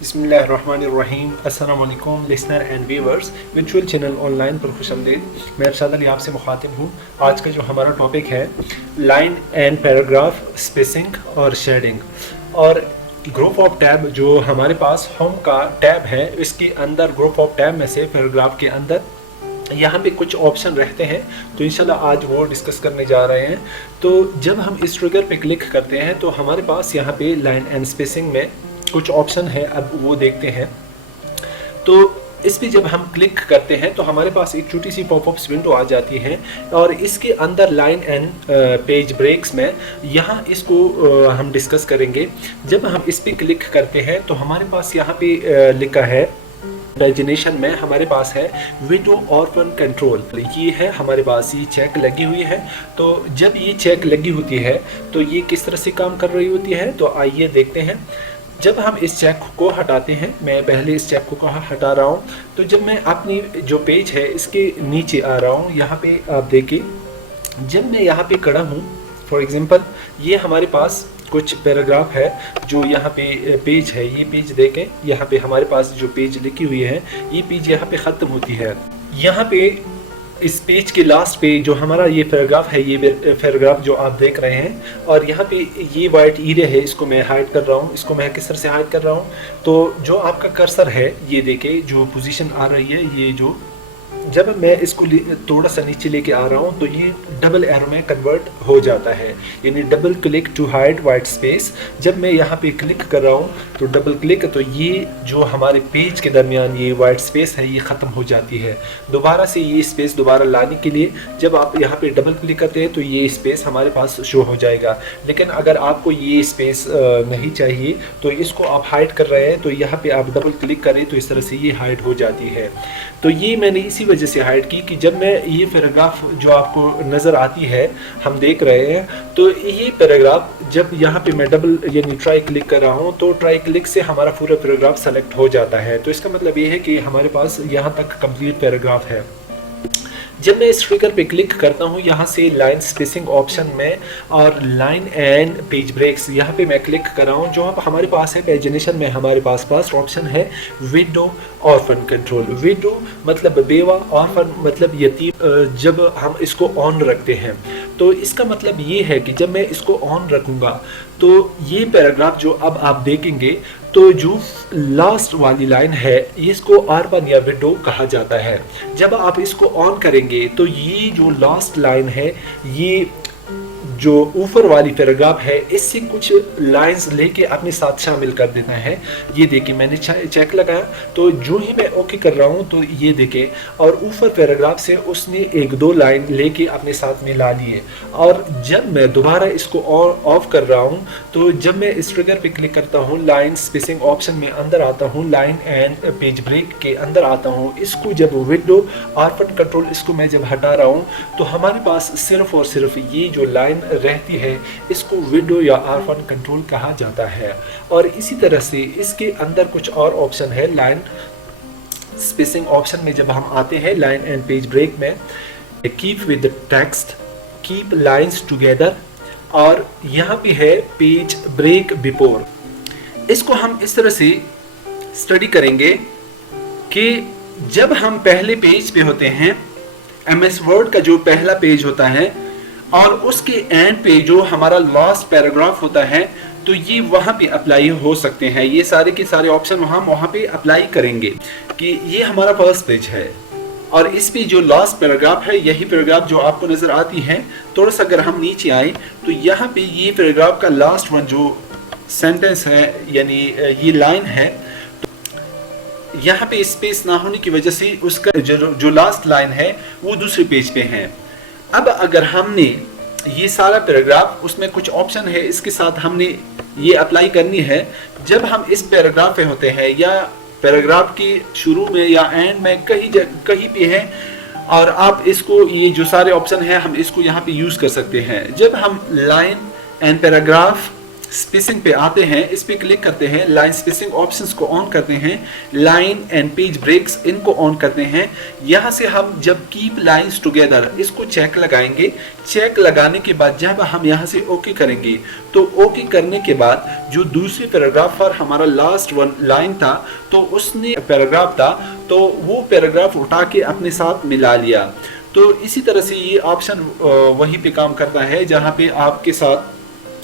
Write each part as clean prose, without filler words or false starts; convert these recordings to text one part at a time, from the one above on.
बिस्मिल्लाहिर्रहमानिर्रहीम। अस्सलाम वालेकुम listener and viewers, virtual channel online पर खुशामदीद। मैं अरशद अली आपसे मुखातिब हूँ। आज का जो हमारा टॉपिक है लाइन एंड पैराग्राफ स्पेसिंग और शेडिंग। और ग्रुप ऑफ टैब जो हमारे पास होम का टैब है, इसके अंदर ग्रुप ऑफ टैब में से पैराग्राफ के अंदर यहाँ पे कुछ ऑप्शन रहते हैं, तो इंशाल्लाह आज वो डिस्कस करने जा रहे हैं। तो जब हम इस ट्रिगर पे क्लिक करते हैं तो हमारे पास यहाँ पे लाइन एंड स्पेसिंग में कुछ ऑप्शन है, अब वो देखते हैं। तो इस पे जब हम क्लिक करते हैं तो हमारे पास एक छोटी सी पॉपअप्स विंडो आ जाती है, और इसके अंदर लाइन एंड पेज ब्रेक्स में यहाँ इसको हम डिस्कस करेंगे। जब हम इस पे क्लिक करते हैं तो हमारे पास यहाँ पे लिखा है पैजिनेशन में हमारे पास है विंडो ऑर्फन कंट्रोल। ये है हमारे पास, ये चेक लगी हुई है। तो जब ये चेक लगी होती है तो ये किस तरह से काम कर रही होती है, तो आइए देखते हैं। जब हम इस चेक को हटाते हैं, मैं पहले इस चेक को हटा रहा हूँ, तो जब मैं अपनी जो पेज है इसके नीचे आ रहा हूँ, यहाँ पे आप देखिए, जब मैं यहाँ पे खड़ा हूँ, फॉर एग्जांपल ये हमारे पास कुछ पैराग्राफ है जो यहाँ पे पेज है, ये पेज देखें, यहाँ पे हमारे पास जो पेज लिखी हुई है ये पेज यहाँ पे ख़त्म होती है। यहाँ पे इस पेज के लास्ट पे जो हमारा ये पैराग्राफ है, ये पैराग्राफ जो आप देख रहे हैं, और यहाँ पे ये वाइट एरिया है, इसको मैं हाइड कर रहा हूँ। इसको मैं किस तरह से हाइड कर रहा हूँ, तो जो आपका कर्सर है ये देखें, जो पोजीशन आ रही है, ये जो जब मैं इसको थोड़ा सा नीचे लेके आ रहा हूँ तो ये डबल एरो में कन्वर्ट हो जाता है, यानी double click to hide white space. जब मैं यहाँ पे क्लिक कर रहा हूँ तो डबल क्लिक, तो ये जो हमारे पेज के दरमियान ये वाइट स्पेस है ये ख़त्म हो जाती है। दोबारा से ये स्पेस दोबारा लाने के लिए जब आप यहाँ पे डबल क्लिक करते हैं तो ये स्पेस हमारे पास शो हो जाएगा। लेकिन अगर आपको ये स्पेस नहीं चाहिए तो इसको आप हाइड कर रहे हैं, तो यहाँ पे आप डबल क्लिक करें तो इस तरह से ये हाइड हो जाती है। तो ये मैंने इसी वजह से हाइड की कि जब मैं ये पैराग्राफ जो आपको नज़र आती है, हम देख रहे हैं, तो ये पैराग्राफ जब यहाँ पे मैं डबल यानी ट्राई क्लिक कर रहा हूँ तो ट्राई क्लिक से हमारा पूरा पैराग्राफ सेलेक्ट हो जाता है। तो इसका मतलब ये है कि हमारे पास यहाँ तक कंप्लीट पैराग्राफ है। जब मैं इस ट्रिगर पे क्लिक करता हूँ यहाँ से लाइन स्पेसिंग ऑप्शन में और लाइन एंड पेज ब्रेक्स, यहाँ पे मैं क्लिक कर रहा हूँ। जो हमारे पास है पैजिनेशन में हमारे पास ऑप्शन है विडो ऑर्फन कंट्रोल। विडो मतलब बेवा, ऑर्फन मतलब यतीम। जब हम इसको ऑन रखते हैं तो इसका मतलब ये है कि जब मैं इसको ऑन रखूँगा तो ये पैराग्राफ जो अब आप देखेंगे, तो जो लास्ट वाली लाइन है इसको आर्बन या विडो कहा जाता है। जब आप इसको ऑन करेंगे तो ये जो लास्ट लाइन है, ये जो ऊपर वाली पैराग्राफ है, इससे कुछ लाइंस लेके अपने साथ शामिल कर देता है। ये देखिए, मैंने चेक लगाया तो जो ही मैं ओके कर रहा हूँ तो ये देखें, और ऊपर पैराग्राफ से उसने एक दो लाइन लेके अपने साथ में ला लिए। और जब मैं दोबारा इसको ऑफ कर रहा हूँ तो जब मैं इस ट्रिगर पे क्लिक करता हूँ, लाइन स्पेसिंग ऑप्शन में अंदर आता हूँ, लाइन एंड पेज ब्रेक के अंदर आता हूँ, इसको जब विंडो ऑर्फन कंट्रोल इसको मैं जब हटा रहा हूँ तो हमारे पास सिर्फ और सिर्फ ये जो लाइन रहती है इसको विंडो या ऑर्फन कंट्रोल कहा जाता है। और इसी तरह से इसके अंदर कुछ और ऑप्शन है। लाइन स्पेसिंग ऑप्शन में जब हम आते हैं, लाइन एंड पेज ब्रेक में keep with text, keep lines together, और यहाँ पे है पेज ब्रेक बिफोर। इसको हम इस तरह से स्टडी करेंगे कि जब हम पहले पेज पे होते हैं, MS वर्ड का जो पहला पेज होता है, और उसके एंड पे जो हमारा लास्ट पैराग्राफ होता है, तो ये वहाँ पे अप्लाई हो सकते हैं। ये सारे के सारे ऑप्शन वहाँ पे अप्लाई करेंगे कि ये हमारा फर्स्ट पेज है, और इस पे जो लास्ट पैराग्राफ है, यही पैराग्राफ जो आपको नज़र आती है। थोड़ा सा अगर हम नीचे आए तो यहाँ पे ये पैराग्राफ का लास्ट वन जो सेंटेंस है, यानी ये लाइन है, तो यहाँ पे स्पेस ना होने की वजह से उसका जो लास्ट लाइन है वो दूसरे पेज पे है। अब अगर हमने ये सारा पैराग्राफ, उसमें कुछ ऑप्शन है, इसके साथ हमने ये अप्लाई करनी है। जब हम इस पैराग्राफ पे होते हैं या पैराग्राफ के शुरू में या एंड में कहीं पे है, और आप इसको, ये जो सारे ऑप्शन है हम इसको यहाँ पे यूज़ कर सकते हैं। जब हम लाइन एंड पैराग्राफ स्पेसिंग पे आते हैं, इस पे क्लिक करते हैं, लाइन स्पेसिंग ऑप्शंस को ऑन करते हैं, लाइन एंड पेज ब्रेक्स इनको ऑन करते हैं। यहाँ से हम जब कीप लाइंस टुगेदर इसको चेक लगाएंगे। चेक लगाने के बाद जब हम यहाँ से ओके करेंगे तो ओके करने के बाद जो दूसरे पैराग्राफ पर हमारा लास्ट वन लाइन था तो उसने पैराग्राफ था तो वो पैराग्राफ उठा के अपने साथ मिला लिया। तो इसी तरह से ये ऑप्शन वहीं पे काम करता है जहाँ पे आपके साथ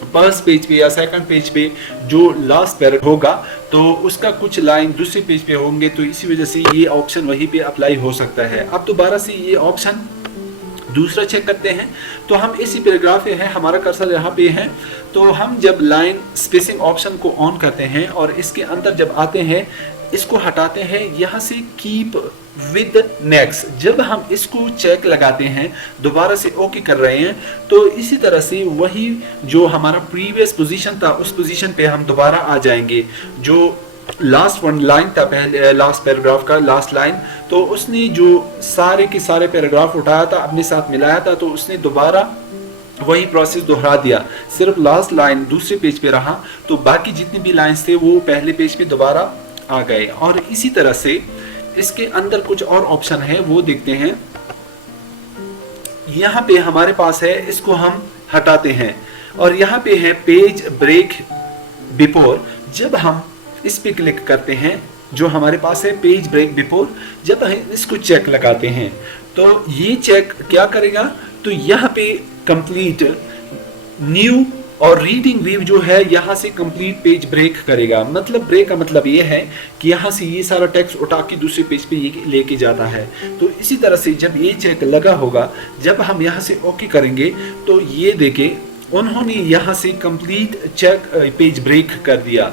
फर्स्ट पेज पे या सेकंड पेज पे जो लास्ट पैराग्राफ होगा तो उसका कुछ लाइन दूसरे पेज पे होंगे, तो इसी वजह से ये ऑप्शन वहीं पे अप्लाई हो सकता है। अब दोबारा से ये ऑप्शन दूसरा चेक करते हैं तो हम इसी पैराग्राफ पे है, हमारा कर्सर यहाँ पे है, तो हम जब लाइन स्पेसिंग ऑप्शन को ऑन करते हैं और इसके अंदर जब आते हैं इसको हटाते हैं, यहाँ से कीप विद नेक्स्ट जब हम इसको चेक लगाते हैं दोबारा से ओके कर रहे हैं तो इसी तरह से वही जो हमारा प्रीवियस पोजीशन था उस पोजीशन पे हम दोबारा आ जाएंगे। जो लास्ट वन लाइन था पहले लास्ट पैराग्राफ का लास्ट लाइन, तो उसने जो सारे के सारे पैराग्राफ उठाया था अपने साथ मिलाया था तो उसने दोबारा वही प्रोसेस दोहरा दिया। सिर्फ लास्ट लाइन दूसरे पेज पे रहा तो बाकी जितने भी लाइंस थे वो पहले पेज पे दोबारा आ गए। और इसी तरह से इसके अंदर कुछ और ऑप्शन है वो देखते हैं। यहाँ पे हमारे पास है, इसको हम हटाते हैं और यहाँ पे है पेज ब्रेक बिफोर। जब हम इस पे क्लिक करते हैं जो हमारे पास है पेज ब्रेक बिफोर, जब हम इसको चेक लगाते हैं तो ये चेक क्या करेगा, तो यहाँ पे कंप्लीट न्यू और रीडिंग व्यू जो है यहाँ से कंप्लीट पेज ब्रेक करेगा। मतलब ब्रेक का मतलब ये है कि यहाँ से ये सारा टेक्स्ट उठा के दूसरे पेज पे ये लेके जाता है। तो इसी तरह से जब ये चेक लगा होगा जब हम यहाँ से ओके करेंगे तो ये देखे उन्होंने यहाँ से कंप्लीट चेक पेज ब्रेक कर दिया।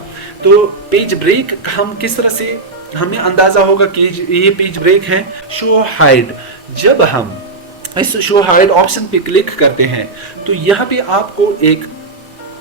तो पेज ब्रेक हम किस तरह से हमें अंदाजा होगा कि ये पेज ब्रेक है। शो हाइड, जब हम इस शो हाइड ऑप्शन पे क्लिक करते हैं तो यहाँ पे आपको एक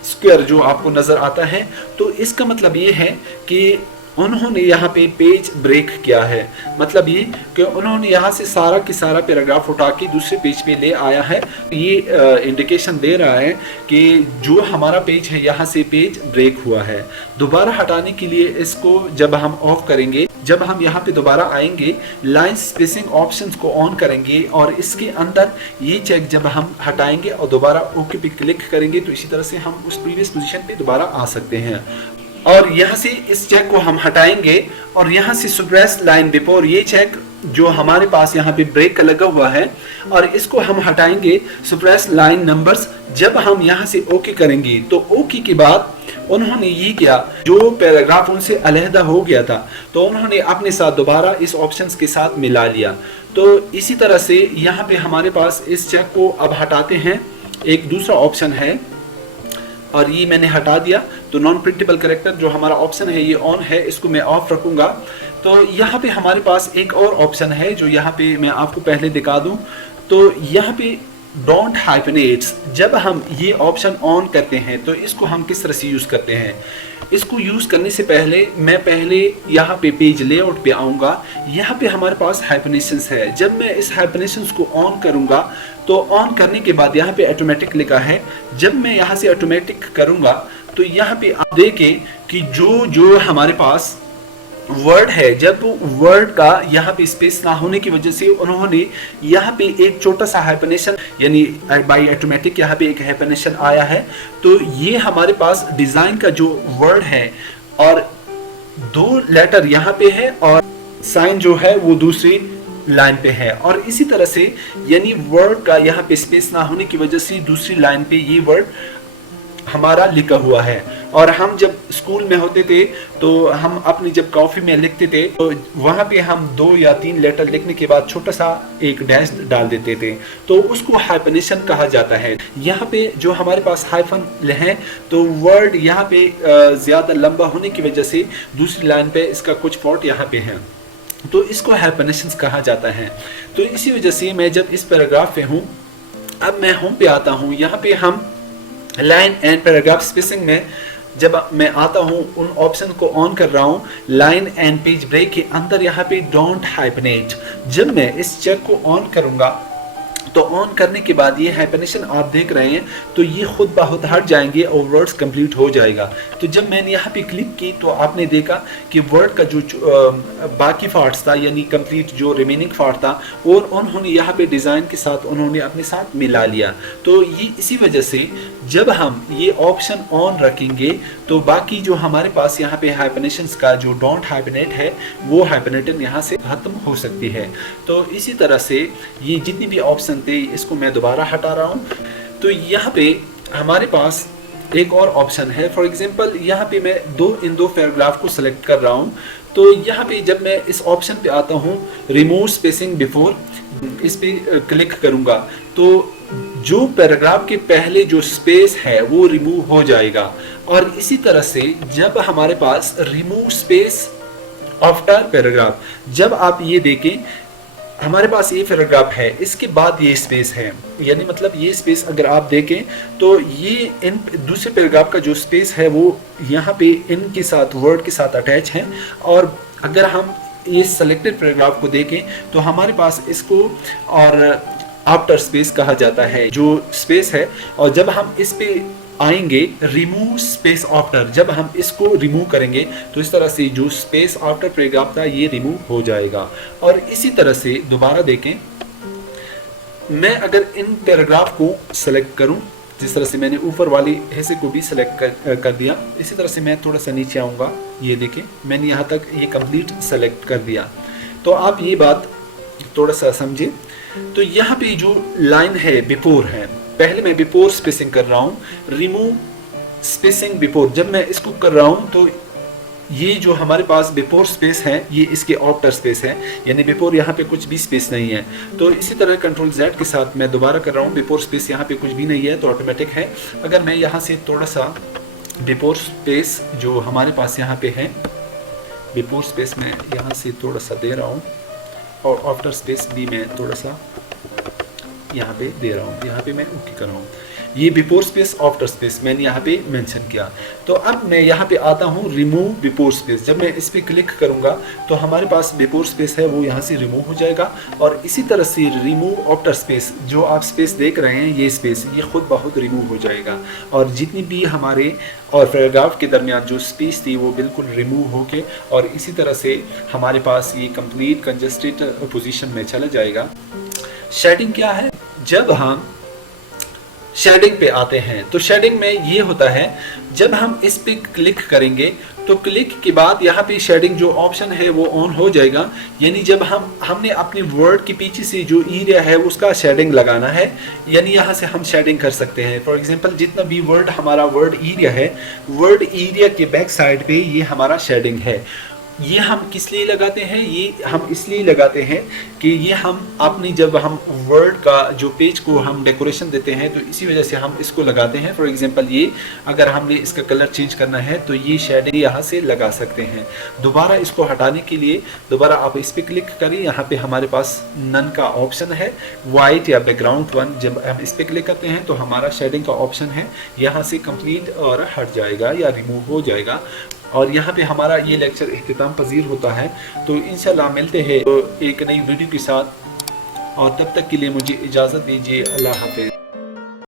स्क्वायर जो आपको नजर आता है, तो इसका मतलब ये है कि उन्होंने यहाँ पे पेज ब्रेक किया है। मतलब ये कि उन्होंने यहाँ से सारा की सारा पैराग्राफ उठा के दूसरे पेज पे ले आया है। ये इंडिकेशन दे रहा है कि जो हमारा पेज है यहाँ से पेज ब्रेक हुआ है। दोबारा हटाने के लिए इसको जब हम ऑफ करेंगे, जब हम यहाँ पे दोबारा आएंगे लाइन स्पेसिंग ऑप्शंस को ऑन करेंगे और इसके अंदर ये चेक जब हम हटाएंगे और दोबारा ओके पे क्लिक करेंगे तो इसी तरह से हम उस प्रीवियस पोजीशन पे दोबारा आ सकते हैं। और यहाँ से इस चेक को हम हटाएंगे और यहाँ से सुप्रेस लाइन बिफोर, ये चेक जो हमारे पास यहाँ पे ब्रेक का लगा हुआ है और इसको हम हटाएंगे सुप्रेस लाइन नंबर्स। जब हम यहाँ से ओके करेंगे तो ओके के बाद उन्होंने ये किया, जो पैराग्राफ उनसे अलहदा हो गया था तो उन्होंने अपने साथ दोबारा इस ऑप्शंस के साथ मिला लिया। तो इसी तरह से यहाँ पे हमारे पास इस चेक को अब हटाते हैं। एक दूसरा ऑप्शन है और ये मैंने हटा दिया, तो नॉन प्रिंटेबल कैरेक्टर जो हमारा ऑप्शन है ये ऑन है, इसको मैं ऑफ रखूंगा। तो यहाँ पे हमारे पास एक और ऑप्शन है जो यहाँ पे मैं आपको पहले दिखा दूं। तो यहाँ पे डोंट हाइफनेट्स, जब हम ये ऑप्शन ऑन करते हैं तो इसको हम किस तरह से यूज़ करते हैं। इसको यूज़ करने से पहले मैं यहाँ पे पेज लेआउट पे आऊँगा। यहाँ पे हमारे पास हाइफनेशंस है। जब मैं इस हाइफनेशंस को ऑन करूँगा तो ऑन करने के बाद यहाँ पे ऑटोमेटिक लिखा है। जब मैं यहाँ से ऑटोमेटिक करूँगा तो यहाँ पे आप देखें कि जो हमारे पास वर्ड है, जब वर्ड का यहाँ पे स्पेस ना होने की वजह से उन्होंने यहाँ पे एक छोटा सा हाइफनेशन यानी बाय ऑटोमेटिक यहाँ पे एक हाइफनेशन आया है। तो ये हमारे पास डिजाइन का जो वर्ड है और 2 लेटर यहाँ पे है और साइन जो है वो दूसरी लाइन पे है। और इसी तरह से यानी वर्ड का यहाँ पे स्पेस ना होने की वजह से दूसरी लाइन पे ये वर्ड हमारा लिखा हुआ है। और हम जब स्कूल में होते थे तो हम अपनी जब कॉपी में लिखते थे तो वहाँ पे हम 2 या 3 लेटर लिखने के बाद छोटा सा एक डैश डाल देते थे, तो उसको हाइफनेशन कहा जाता है। यहाँ पे जो हमारे पास हाइफन है तो वर्ड यहाँ पे ज़्यादा लंबा होने की वजह से दूसरी लाइन पे इसका कुछ फॉल्ट यहाँ पे है, तो इसको हाइफनेशंस कहा जाता है। तो इसी वजह से मैं जब इस पैराग्राफ पे हूँ, अब मैं होम पे आता हूँ, यहाँ पे हम लाइन एंड पैराग्राफ स्पेसिंग में जब मैं आता हूँ उन ऑप्शन को ऑन कर रहा हूँ। लाइन एंड पेज ब्रेक के अंदर यहाँ पे डोंट हाइफनेट, जब मैं इस चेक को ऑन करूँगा तो ऑन करने के बाद ये हाइपरनेशन आप देख रहे हैं तो ये खुद ब खुद हट जाएंगे और वर्ड्स कंप्लीट हो जाएगा। तो जब मैंने यहाँ पे क्लिक की तो आपने देखा कि वर्ड का जो बाकी पार्ट्स था यानी कंप्लीट जो रिमेनिंग पार्ट था और उन्होंने यहाँ पे डिज़ाइन के साथ उन्होंने अपने साथ मिला लिया। तो ये इसी वजह से जब हम ये ऑप्शन ऑन रखेंगे तो बाकी जो हमारे पास यहाँ पे हाइपरनेशंस का जो डोंट हाइपरनेट है वो हाइपरनेशन यहाँ से खत्म हो सकती है। तो इसी तरह से ये जितनी भी ऑप्शन थे इसको मैं दोबारा हटा रहा हूँ। तो यहाँ पे हमारे पास एक और ऑप्शन है। फॉर एग्जांपल यहाँ पे मैं इन दो पैराग्राफ को सिलेक्ट कर रहा हूँ। तो यहाँ पे जब मैं इस ऑप्शन पे आता हूँ रिमूव स्पेसिंग बिफोर, इस पे क्लिक करूँगा तो जो पैराग्राफ के पहले जो स्पेस है वो रिमूव हो जाएगा। और इसी तरह से जब हमारे पास रिमूव स्पेस आफ्टर पैराग्राफ, जब आप ये देखें हमारे पास ये पैराग्राफ है इसके बाद ये स्पेस है, यानी मतलब ये स्पेस अगर आप देखें तो ये इन दूसरे पैराग्राफ का जो स्पेस है वो यहाँ पे इनके साथ वर्ड के साथ अटैच है। और अगर हम ये सेलेक्टेड पैराग्राफ को देखें तो हमारे पास इसको और आफ्टर स्पेस कहा जाता है जो स्पेस है। और जब हम इस पे आएंगे रिमूव स्पेस आफ्टर, जब हम इसको रिमूव करेंगे तो इस तरह से जो स्पेस आफ्टर पैराग्राफ था ये रिमूव हो जाएगा। और इसी तरह से दोबारा देखें, मैं अगर इन पैराग्राफ को सेलेक्ट करूं जिस तरह से मैंने ऊपर वाली हिस्से को भी सेलेक्ट कर दिया, इसी तरह से मैं थोड़ा सा नीचे आऊँगा, ये देखें मैंने यहाँ तक ये कंप्लीट सेलेक्ट कर दिया। तो आप ये बात थोड़ा सा समझे। तो यहाँ पे जो लाइन है बिफोर है, पहले मैं बिफोर स्पेसिंग कर रहा हूँ, रिमूव स्पेसिंग बिफोर, जब मैं इसको कर रहा हूँ तो ये जो हमारे पास बिफोर स्पेस है ये इसके आफ्टर स्पेस है, यानी बिफोर यहाँ पे कुछ भी स्पेस नहीं है। तो इसी तरह कंट्रोल Z के साथ मैं दोबारा कर रहा हूँ, बिफोर स्पेस यहाँ पे कुछ भी नहीं है तो ऑटोमेटिक है। अगर मैं यहाँ से थोड़ा सा बिफोर स्पेस जो हमारे पास यहाँ पे है, बिफोर स्पेस मैं यहाँ से थोड़ा सा दे रहा हूँ और आफ्टर स्पेस भी मैं थोड़ा सा यहाँ पे दे रहा हूँ, यहाँ पे मैं ओके कर रहा हूँ। ये बिफोर स्पेस आफ्टर स्पेस मैंने यहाँ पे मेंशन किया। तो अब मैं यहाँ पे आता हूँ रिमूव बिफोर स्पेस, जब मैं इस पे क्लिक करूँगा तो हमारे पास बिफोर स्पेस है वो यहाँ से रिमूव हो जाएगा। और इसी तरह से रिमूव आफ्टर स्पेस, जो आप स्पेस देख रहे हैं ये स्पेस ये खुद ब खुद रिमूव हो जाएगा और जितनी भी हमारे और पैराग्राफ के दरमियान जो स्पेस थी वो बिल्कुल रिमूव होके और इसी तरह से हमारे पास ये कंप्लीट कंजस्टेड पोजीशन में चला जाएगा। शेडिंग क्या है? जब हम शेडिंग पे आते हैं तो शेडिंग में ये होता है, जब हम इस पे क्लिक करेंगे तो क्लिक के बाद यहाँ पे शेडिंग जो ऑप्शन है वो ऑन हो जाएगा। यानी जब हमने अपने वर्ड के पीछे से जो एरिया है उसका शेडिंग लगाना है, यानी यहाँ से हम शेडिंग कर सकते हैं। फॉर एग्जांपल जितना भी वर्ड हमारा वर्ड एरिया है, वर्ड एरिया के बैक साइड पे ये हमारा शेडिंग है। ये हम किस लिए लगाते हैं? ये हम इसलिए लगाते हैं कि ये हम अपनी जब हम वर्ड का जो पेज को हम डेकोरेशन देते हैं तो इसी वजह से हम इसको लगाते हैं। फॉर एग्जांपल ये अगर हमने इसका कलर चेंज करना है तो ये शेडिंग यहाँ से लगा सकते हैं। दोबारा इसको हटाने के लिए दोबारा आप इस पर क्लिक करें, यहाँ पे हमारे पास नन का ऑप्शन है, वाइट या बैकग्राउंड वन, जब हम इस पर क्लिक करते हैं तो हमारा शेडिंग का ऑप्शन है यहाँ से कंप्लीट और हट जाएगा या रिमूव हो जाएगा। और यहाँ पे हमारा ये लेक्चर इख्तिताम पजीर होता है। तो इंशाल्लाह मिलते हैं तो एक नई वीडियो के साथ, और तब तक के लिए मुझे इजाज़त दीजिए। अल्लाह हाफ़िज़।